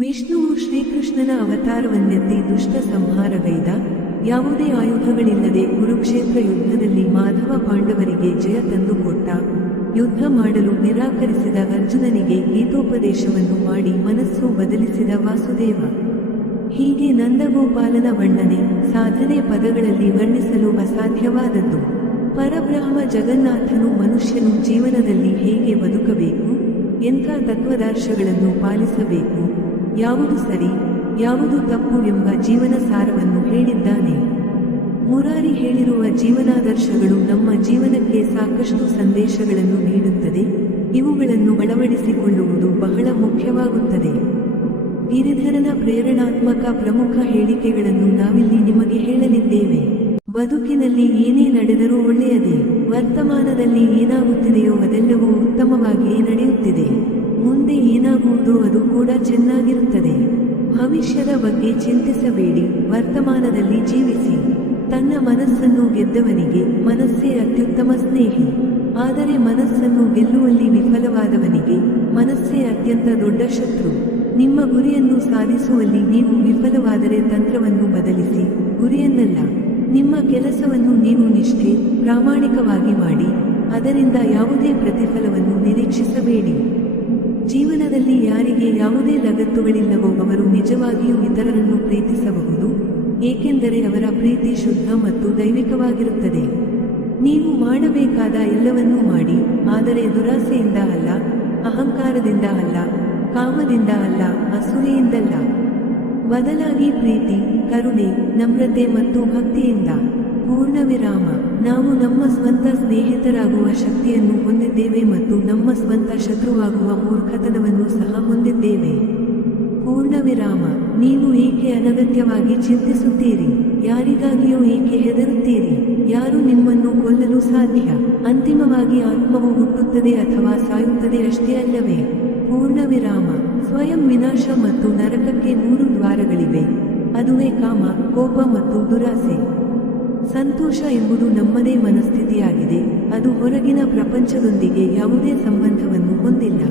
ವಿಷ್ಣುವು ಶ್ರೀಕೃಷ್ಣನ ಅವತಾರವನ್ನೆತ್ತಿ ದುಷ್ಟ ಸಂಹಾರಗೈದ. ಯಾವುದೇ ಆಯುಧಗಳಿಲ್ಲದೆ ಕುರುಕ್ಷೇತ್ರ ಯುದ್ಧದಲ್ಲಿ ಮಾಧವ ಪಾಂಡವರಿಗೆ ಜಯ ತಂದುಕೊಟ್ಟ. ಯುದ್ಧ ಮಾಡಲು ನಿರಾಕರಿಸಿದ ಅರ್ಜುನನಿಗೆ ಗೀತೋಪದೇಶವನ್ನು ಮಾಡಿ ಮನಸ್ಸು ಬದಲಿಸಿದ ವಾಸುದೇವ. ಹೀಗೆ ನಂದಗೋಪಾಲನ ವರ್ಣನೆ ಸಾಧನೆ ಪದಗಳಲ್ಲಿ ವರ್ಣಿಸಲು ಅಸಾಧ್ಯವಾದದ್ದು. ಪರಬ್ರಹ್ಮ ಜಗನ್ನಾಥನು ಮನುಷ್ಯನು ಜೀವನದಲ್ಲಿ ಹೇಗೆ ಬದುಕಬೇಕು, ಎಂಥ ತತ್ವದರ್ಶಗಳನ್ನು ಪಾಲಿಸಬೇಕು, ಯಾವುದು ಸರಿ ಯಾವುದು ತಪ್ಪು ಎಂಬ ಜೀವನ ಸಾರವನ್ನು ಹೇಳಿದ್ದಾನೆ. ಮುರಾರಿ ಹೇಳಿರುವ ಜೀವನಾದರ್ಶಗಳು ನಮ್ಮ ಜೀವನಕ್ಕೆ ಸಾಕಷ್ಟು ಸಂದೇಶಗಳನ್ನು ನೀಡುತ್ತದೆ. ಇವುಗಳನ್ನು ಅಳವಡಿಸಿಕೊಳ್ಳುವುದು ಬಹಳ ಮುಖ್ಯವಾಗುತ್ತದೆ. ಗಿರಿಧರನ ಪ್ರೇರಣಾತ್ಮಕ ಪ್ರಮುಖ ಹೇಳಿಕೆಗಳನ್ನು ನಾವಿಲ್ಲಿ ನಿಮಗೆ ಹೇಳಲಿದ್ದೇವೆ. ಬದುಕಿನಲ್ಲಿ ಏನೇ ನಡೆದರೂ ಒಳ್ಳೆಯದೇ. ವರ್ತಮಾನದಲ್ಲಿ ಏನಾಗುತ್ತಿದೆಯೋ ಅದೆಲ್ಲವೂ ಉತ್ತಮವಾಗಿಯೇ ನಡೆಯುತ್ತಿದೆ. ಮುಂದೆ ಏನಾಗುವುದೋ ಅದು ಕೂಡ ಚೆನ್ನಾಗಿರುತ್ತದೆ. ಭವಿಷ್ಯದ ಬಗ್ಗೆ ಚಿಂತಿಸಬೇಡಿ, ವರ್ತಮಾನದಲ್ಲಿ ಜೀವಿಸಿ. ತನ್ನ ಮನಸ್ಸನ್ನು ಗೆದ್ದವನಿಗೆ ಮನಸ್ಸೇ ಅತ್ಯುತ್ತಮ ಸ್ನೇಹಿ. ಆದರೆ ಮನಸ್ಸನ್ನು ಗೆಲ್ಲುವಲ್ಲಿ ವಿಫಲವಾದವನಿಗೆ ಮನಸ್ಸೇ ಅತ್ಯಂತ ದೊಡ್ಡ ಶತ್ರು. ನಿಮ್ಮ ಗುರಿಯನ್ನು ಸಾಧಿಸುವಲ್ಲಿ ನೀವು ವಿಫಲವಾದರೆ ತಂತ್ರವನ್ನು ಬದಲಿಸಿ, ಗುರಿಯನ್ನಲ್ಲ. ನಿಮ್ಮ ಕೆಲಸವನ್ನು ನೀವು ನಿಷ್ಠೆ, ಪ್ರಾಮಾಣಿಕವಾಗಿ ಮಾಡಿ. ಅದರಿಂದ ಯಾವುದೇ ಪ್ರತಿಫಲವನ್ನು ನಿರೀಕ್ಷಿಸಬೇಡಿ. ಜೀವನದಲ್ಲಿ ಯಾರಿಗೆ ಯಾವುದೇ ಲಗತ್ತುಗಳಿಲ್ಲವೋ ಅವರು ನಿಜವಾಗಿಯೂ ಇತರರನ್ನು ಪ್ರೀತಿಸಬಹುದು, ಏಕೆಂದರೆ ಅವರ ಪ್ರೀತಿ ಶುದ್ಧ ಮತ್ತು ದೈವಿಕವಾಗಿರುತ್ತದೆ. ನೀವು ಮಾಡಬೇಕಾದ ಎಲ್ಲವನ್ನೂ ಮಾಡಿ, ಆದರೆ ದುರಾಸೆಯಿಂದ ಅಲ್ಲ, ಅಹಂಕಾರದಿಂದ ಅಲ್ಲ, ಕಾಮದಿಂದ ಅಲ್ಲ, ಅಸೂಯೆಯಿಂದಲ್ಲ. ಬದಲಾಗಿ ಪ್ರೀತಿ, ಕರುಣೆ, ನಮ್ರತೆ ಮತ್ತು ಭಕ್ತಿಯಿಂದ. ಪೂರ್ಣವಿರಾಮ. ನಾವು ನಮ್ಮ ಸ್ವಂತ ಸ್ನೇಹಿತರಾಗುವ ಶಕ್ತಿಯನ್ನು ಹೊಂದಿದ್ದೇವೆ ಮತ್ತು ನಮ್ಮ ಸ್ವಂತ ಶತ್ರುವಾಗುವ ಮೂರ್ಖತನವನ್ನು ಸಹ ಹೊಂದಿದ್ದೇವೆ. ಪೂರ್ಣವಿರಾಮ. ನೀವು ಏಕೆ ಅನಗತ್ಯವಾಗಿ ಚಿಂತಿಸುತ್ತೀರಿ? ಯಾರಿಗಾಗಿಯೂ ಏಕೆ ಹೆದರುತ್ತೀರಿ? ಯಾರು ನಿಮ್ಮನ್ನು ಕೊಲ್ಲಲು ಸಾಧ್ಯ? ಅಂತಿಮವಾಗಿ ಆತ್ಮವು ಹುಟ್ಟುತ್ತದೆ ಅಥವಾ ಸಾಯುತ್ತದೆ ಅಷ್ಟೇ ಅಲ್ಲವೇ? ಪೂರ್ಣವಿರಾಮ. ಸ್ವಯಂ ವಿನಾಶ ಮತ್ತು ನರಕಕ್ಕೆ 3 ದ್ವಾರಗಳಿವೆ. ಅದುವೇ ಕಾಮ, ಕೋಪ ಮತ್ತು ದುರಾಸೆ. ಸಂತೋಷ ಎಂಬುದು ನಮ್ಮದೇ ಮನಸ್ಥಿತಿಯಾಗಿದೆ. ಅದು ಹೊರಗಿನ ಪ್ರಪಂಚದೊಂದಿಗೆ ಯಾವುದೇ ಸಂಬಂಧವನ್ನು ಹೊಂದಿಲ್ಲ.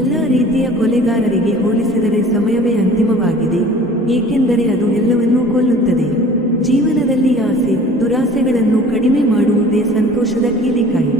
ಎಲ್ಲ ರೀತಿಯ ಕೊಲೆಗಾರರಿಗೆ ಹೋಲಿಸಿದರೆ ಸಮಯವೇ ಅಂತಿಮವಾಗಿದೆ, ಏಕೆಂದರೆ ಅದು ಎಲ್ಲವನ್ನೂ ಕೊಲ್ಲುತ್ತದೆ. ಜೀವನದಲ್ಲಿ ಆಸೆ, ದುರಾಸೆಗಳನ್ನು ಕಡಿಮೆ ಮಾಡುವುದೇ ಸಂತೋಷದ ಕೀಲಿಕಾಯಿ.